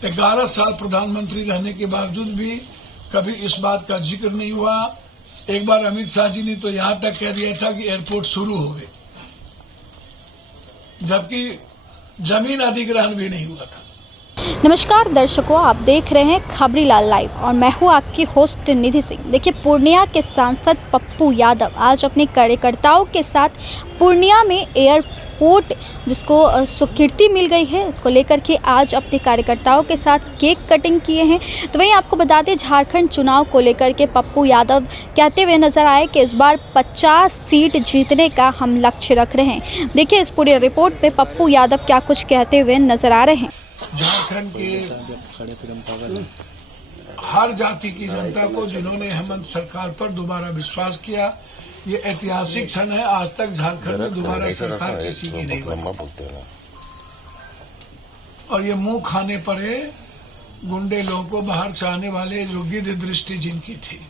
11 साल प्रधानमंत्री रहने के बावजूद भी कभी इस बात का जिक्र नहीं हुआ। एक बार अमित शाह जी ने तो यहां तक कह दिया था कि एयरपोर्ट शुरू हो गए, जबकि जमीन अधिग्रहण भी नहीं हुआ था। नमस्कार दर्शकों, आप देख रहे हैं खबरीलाल लाइव और मैं हूं आपकी होस्ट निधि सिंह। देखिए, पूर्णिया के सांसद पप्पू यादव आज अपने कार्यकर्ताओं के साथ पूर्णिया में एयरपोर्ट जिसको स्वीकृति मिल गई है उसको लेकर के आज अपने कार्यकर्ताओं के साथ केक कटिंग किए हैं। तो वहीं आपको बता दें, झारखंड चुनाव को लेकर के पप्पू यादव कहते हुए नजर आए कि इस बार 50 सीट जीतने का हम लक्ष्य रख रहे हैं। देखिए इस पूरी रिपोर्ट में पप्पू यादव क्या कुछ कहते हुए नजर आ रहे हैं। झारखंड के हर जाति की जनता को, जिन्होंने हेमंत सरकार पर दोबारा विश्वास किया, ये ऐतिहासिक क्षण है। आज तक झारखंड में दोबारा सरकार किसी की नहीं बनी और ये मुंह खाने पड़े गुंडे लोगों को, बाहर से आने वाले, जो गिद्ध दृष्टि जिनकी थी।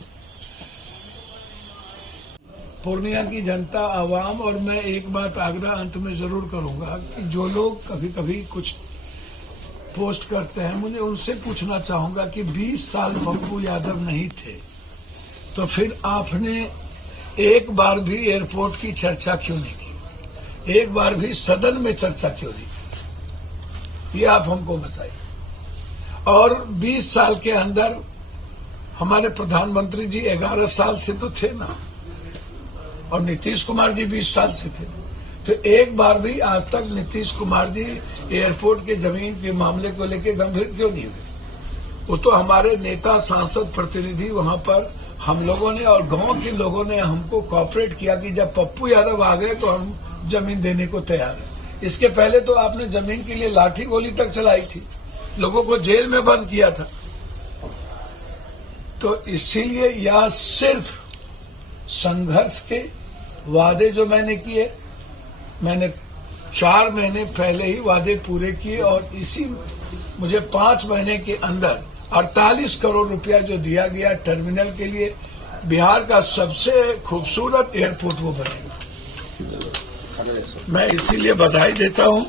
पूर्णिया की जनता, आवाम, और मैं एक बात आग्रह अंत में जरूर करूंगा कि जो लोग कभी कभी कुछ पोस्ट करते हैं, मुझे उनसे पूछना चाहूंगा कि 20 साल पप्पू यादव नहीं थे तो फिर आपने एक बार भी एयरपोर्ट की चर्चा क्यों नहीं की? एक बार भी सदन में चर्चा क्यों नहीं की? ये आप हमको बताइए। और 20 साल के अंदर हमारे प्रधानमंत्री जी 11 साल से तो थे ना, और नीतीश कुमार जी 20 साल से थे, तो एक बार भी आज तक नीतीश कुमार जी एयरपोर्ट के जमीन के मामले को लेकर गंभीर क्यों नहीं हुए? वो तो हमारे नेता, सांसद, प्रतिनिधि वहां पर हम लोगों ने और गांव के लोगों ने हमको कॉपरेट किया कि जब पप्पू यादव आ गए तो हम जमीन देने को तैयार हैं। इसके पहले तो आपने जमीन के लिए लाठी गोली तक चलाई थी, लोगों को जेल में बंद किया था। तो इसीलिए यह सिर्फ संघर्ष के वादे जो मैंने किए, मैंने 4 महीने पहले ही वादे पूरे किए और इसी मुझे 5 महीने के अंदर 48 करोड़ रुपया जो दिया गया टर्मिनल के लिए, बिहार का सबसे खूबसूरत एयरपोर्ट वो बनेगा। मैं इसीलिए बधाई देता हूं।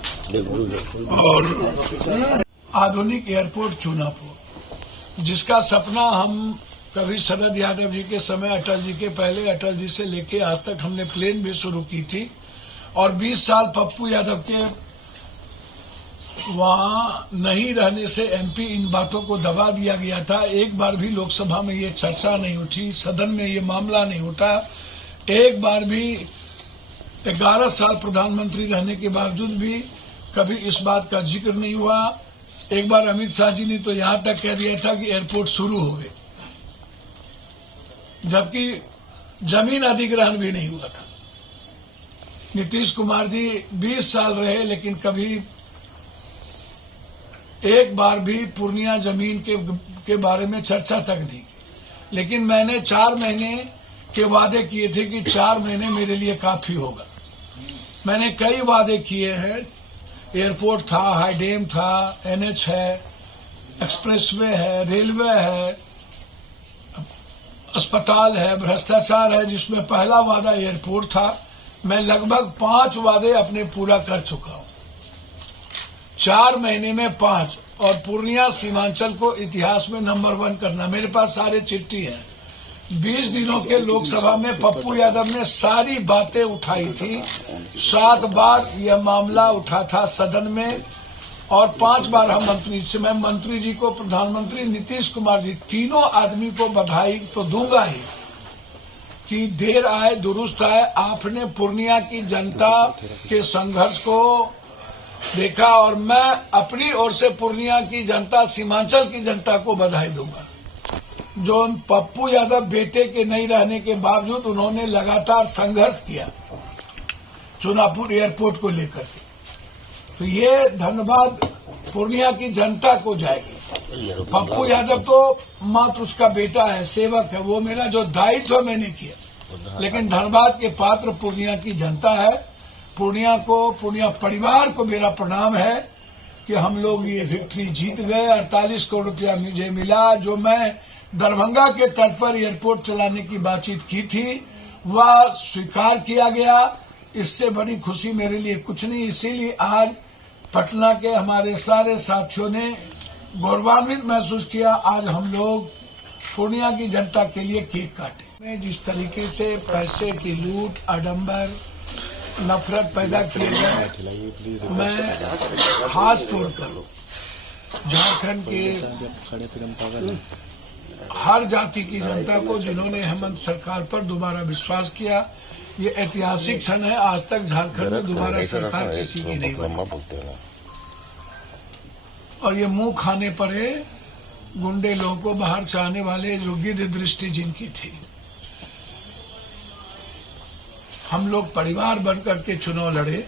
और आधुनिक एयरपोर्ट चुनापुर, जिसका सपना हम कभी शरद यादव जी के समय, अटल जी के पहले, अटल जी से लेके आज तक हमने प्लेन भी शुरू की थी, और 20 साल पप्पू यादव के वहां नहीं रहने से एमपी इन बातों को दबा दिया गया था। एक बार भी लोकसभा में ये चर्चा नहीं उठी, सदन में ये मामला नहीं उठा। एक बार भी 11 साल प्रधानमंत्री रहने के बावजूद भी कभी इस बात का जिक्र नहीं हुआ। एक बार अमित शाह जी ने तो यहां तक कह दिया था कि एयरपोर्ट शुरू हो गए, जबकि जमीन अधिग्रहण भी नहीं हुआ था। नीतीश कुमार जी 20 साल रहे, लेकिन कभी एक बार भी पूर्णिया जमीन के बारे में चर्चा तक नहीं। लेकिन मैंने 4 महीने के वादे किए थे कि 4 महीने मेरे लिए काफी होगा। मैंने कई वादे किए हैं। एयरपोर्ट था, हाईडेम था, एनएच है, एक्सप्रेसवे है, रेलवे है, अस्पताल है, भ्रष्टाचार है, जिसमें पहला वादा एयरपोर्ट था। मैं लगभग 5 वादे अपने पूरा कर चुका हूं, 4 महीने में 5। और पूर्णिया सीमांचल को इतिहास में नंबर 1 करना, मेरे पास सारे चिट्ठी हैं। 20 दिनों के लोकसभा में पप्पू यादव ने सारी बातें उठाई थी। 7 बार यह मामला उठा था सदन में, और 5 बार हम मंत्री से, मैं मंत्री जी को, प्रधानमंत्री नीतीश कुमार जी, तीनों आदमी को बधाई तो दूंगा ही कि देर आए दुरुस्त आए। आपने पूर्णिया की जनता के संघर्ष को देखा, और मैं अपनी ओर से पूर्णिया की जनता, सीमांचल की जनता को बधाई दूंगा। जो पप्पू यादव बेटे के नहीं रहने के बावजूद उन्होंने लगातार संघर्ष किया चुनापुर एयरपोर्ट को लेकर के, तो ये धन्यवाद पूर्णिया की जनता को जाएगी। पप्पू यादव तो मात्र उसका बेटा है, सेवक है, वो मेरा जो दायित्व मैंने किया, लेकिन धन्यवाद के पात्र पूर्णिया की जनता है। पूर्णिया को, पूर्णिया परिवार को मेरा प्रणाम है कि हम लोग ये विक्ट्री जीत गए। 48 करोड़ रुपया मुझे मिला। जो मैं दरभंगा के तट पर एयरपोर्ट चलाने की बातचीत की थी, वह स्वीकार किया गया। इससे बड़ी खुशी मेरे लिए कुछ नहीं। इसीलिए आज पटना के हमारे सारे साथियों ने गौरवान्वित महसूस किया। आज हम लोग पूर्णिया की जनता के लिए केक काटे। में जिस तरीके से पैसे की लूट, आडंबर, नफरत पैदा किए गए, मैं खास तौर पर झारखंड के हर जाति की जनता को, जिन्होंने हेमंत सरकार पर दोबारा विश्वास किया, ये ऐतिहासिक क्षण है। आज तक झारखंड में दोबारा सरकार किसी की नहीं बनी और ये मुंह खाने पड़े गुंडे लोगों को, बाहर से आने वाले, जो गिद्ध दृष्टि जिनकी थी। हम लोग परिवार बनकर के चुनाव लड़े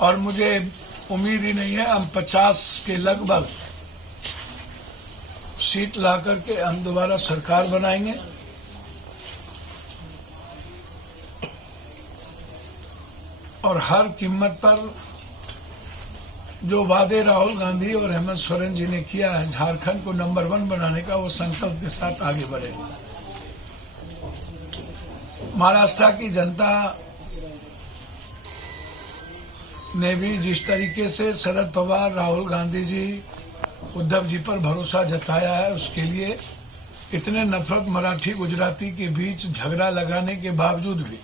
और मुझे उम्मीद ही नहीं है, हम 50 के लगभग सीट ला करके हम दोबारा सरकार बनाएंगे। और हर कीमत पर जो वादे राहुल गांधी और हेमंत सोरेन जी ने किया है झारखंड को नंबर 1 बनाने का, वो संकल्प के साथ आगे बढ़ेगा। महाराष्ट्र की जनता ने भी जिस तरीके से शरद पवार, राहुल गांधी जी, उद्धव जी पर भरोसा जताया है, उसके लिए इतने नफरत मराठी गुजराती के बीच झगड़ा लगाने के बावजूद भी,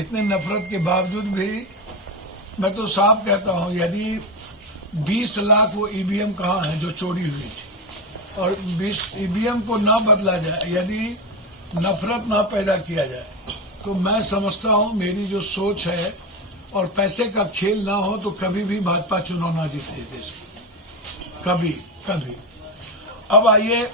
इतने नफरत के बावजूद भी मैं तो साफ कहता हूं, यदि 20 लाख वो ईवीएम कहाँ है जो चोरी हुई थी, और 20 ईवीएम को ना बदला जाए, यदि नफरत ना पैदा किया जाए, तो मैं समझता हूं मेरी जो सोच है और पैसे का खेल ना हो तो कभी भी भाजपा चुनाव ना जीते देश में, कभी। अब आइए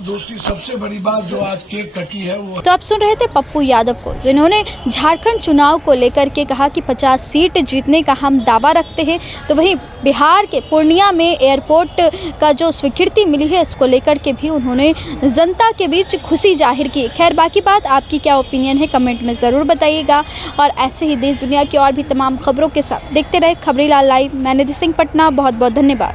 दूसरी सबसे बड़ी बात जो आज केक कटी है वो। तो आप सुन रहे थे पप्पू यादव को, जिन्होंने झारखंड चुनाव को लेकर के कहा कि 50 सीट जीतने का हम दावा रखते हैं। तो वहीं बिहार के पूर्णिया में एयरपोर्ट का जो स्वीकृति मिली है, इसको लेकर के भी उन्होंने जनता के बीच खुशी जाहिर की। खैर, बाकी बात आपकी क्या ओपिनियन है कमेंट में ज़रूर बताइएगा। और ऐसे ही देश दुनिया की और भी तमाम खबरों के साथ देखते रहे खबरीलाल लाइव। मैं निधि सिंह पटना, बहुत बहुत धन्यवाद।